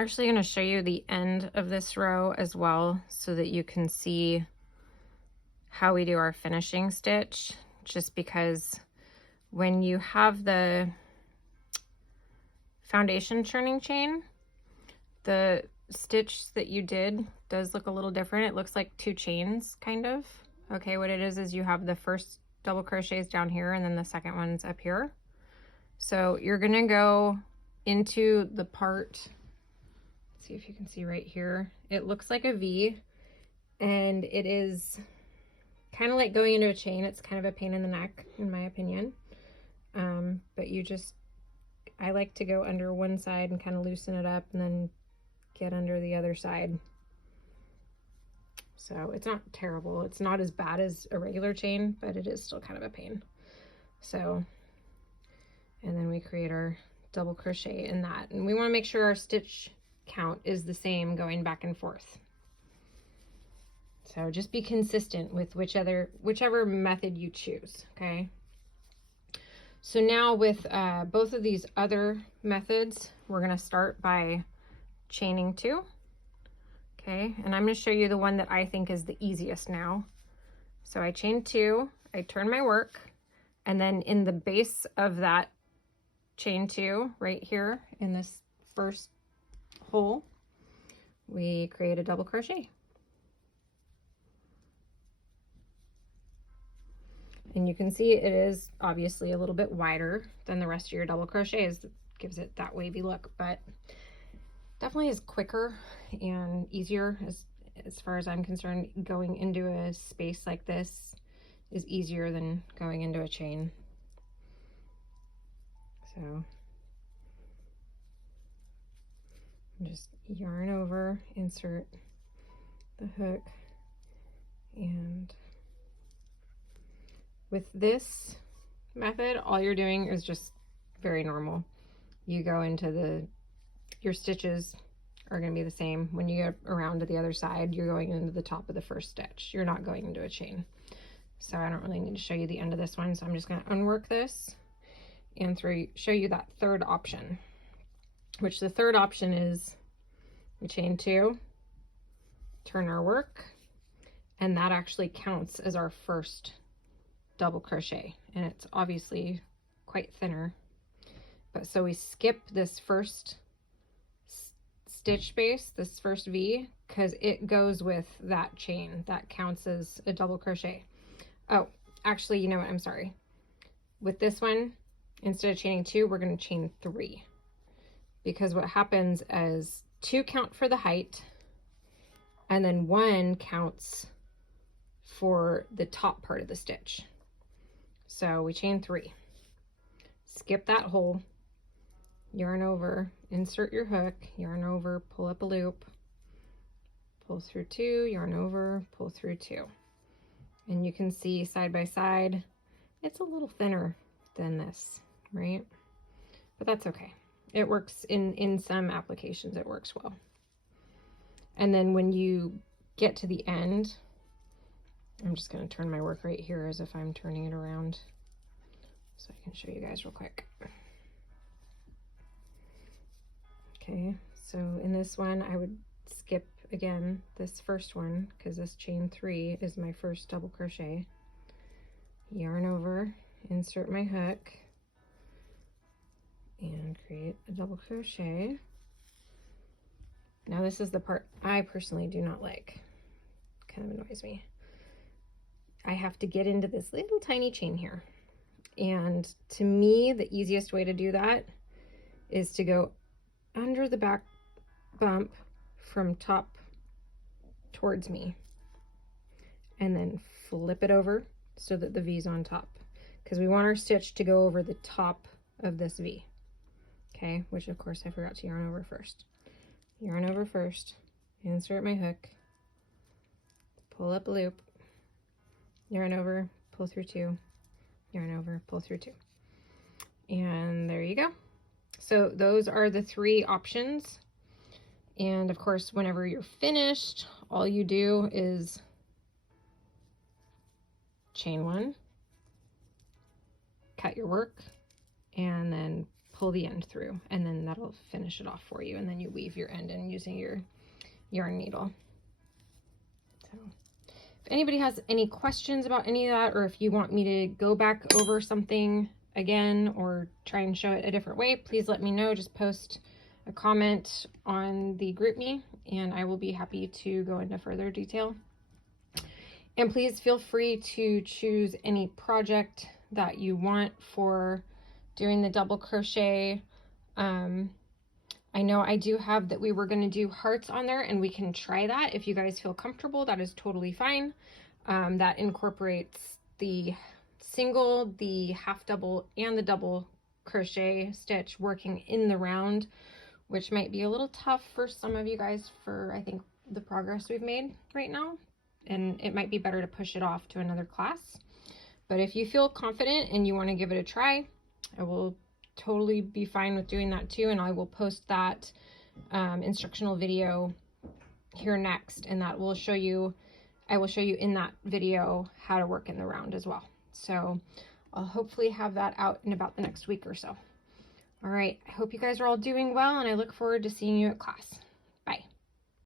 actually going to show you the end of this row as well so that you can see how we do our finishing stitch, just because when you have the foundation churning chain, the stitch that you did does look a little different. It looks like two chains, kind of. Okay, what it is you have the first double crochets down here and then the second one's up here. So you're gonna go into the part, let's see if you can see right here. It looks like a V, and it is kind of like going into a chain. It's kind of a pain in the neck, in my opinion. But you just, I like to go under one side and kind of loosen it up and then get under the other side. So it's not terrible. It's not as bad as a regular chain, but it is still kind of a pain. So, and then we create our double crochet in that. And we want to make sure our stitch count is the same going back and forth. So just be consistent with whichever method you choose, okay? So now with both of these other methods, we're gonna start by chaining 2, okay? And I'm gonna show you the one that I think is the easiest now. So I chain 2, I turn my work, and then in the base of that chain 2, right here in this first hole, we create a double crochet. And you can see it is obviously a little bit wider than the rest of your double crochets. It gives it that wavy look, but definitely is quicker and easier as far as I'm concerned. Going into a space like this is easier than going into a chain. So just yarn over, insert the hook, and with this method, all you're doing is just very normal. You go into your stitches are going to be the same. When you get around to the other side, you're going into the top of the first stitch. You're not going into a chain. So I don't really need to show you the end of this one. So I'm just going to unwork this and show you that third option, which the third option is we chain 2, turn our work, and that actually counts as our first double crochet, and it's obviously quite thinner, but so we skip this first stitch space, this first V, because it goes with that chain. That counts as a double crochet. Oh, actually, you know what, I'm sorry. With this one, instead of chaining 2, we're going to chain 3, because what happens is 2 count for the height, and then 1 counts for the top part of the stitch. So we chain 3, skip that hole, yarn over, insert your hook, yarn over, pull up a loop, pull through 2, yarn over, pull through 2. And you can see side by side, it's a little thinner than this, right? But that's okay. It works in some applications, it works well. And then when you get to the end, I'm just going to turn my work right here as if I'm turning it around so I can show you guys real quick. Okay, so in this one, I would skip again this first one because this chain 3 is my first double crochet. Yarn over, insert my hook, and create a double crochet. Now this is the part I personally do not like. Kind of annoys me. I have to get into this little tiny chain here. And to me, the easiest way to do that is to go under the back bump from top towards me and then flip it over so that the V's on top, because we want our stitch to go over the top of this V. Okay, which of course I forgot to yarn over first. Yarn over first, insert my hook, pull up a loop, yarn over, pull through 2, yarn over, pull through 2. And there you go. So those are the 3 options. And of course, whenever you're finished, all you do is chain 1, cut your work, and then pull the end through, and then that'll finish it off for you. And then you weave your end in using your yarn needle. So if anybody has any questions about any of that, or if you want me to go back over something again or try and show it a different way, please let me know. Just post a comment on the GroupMe and I will be happy to go into further detail. And please feel free to choose any project that you want for doing the double crochet. I know I do have that we were going to do hearts on there, and we can try that. If you guys feel comfortable, that is totally fine. That incorporates the single, the half double, and the double crochet stitch working in the round, which might be a little tough for some of you guys for, I think, the progress we've made right now. And it might be better to push it off to another class. But if you feel confident and you want to give it a try, I will totally be fine with doing that too. And I will post that instructional video here next, and that will show you, I will show you in that video how to work in the round as well. So I'll hopefully have that out in about the next week or so. All right, I hope you guys are all doing well, and I look forward to seeing you at class.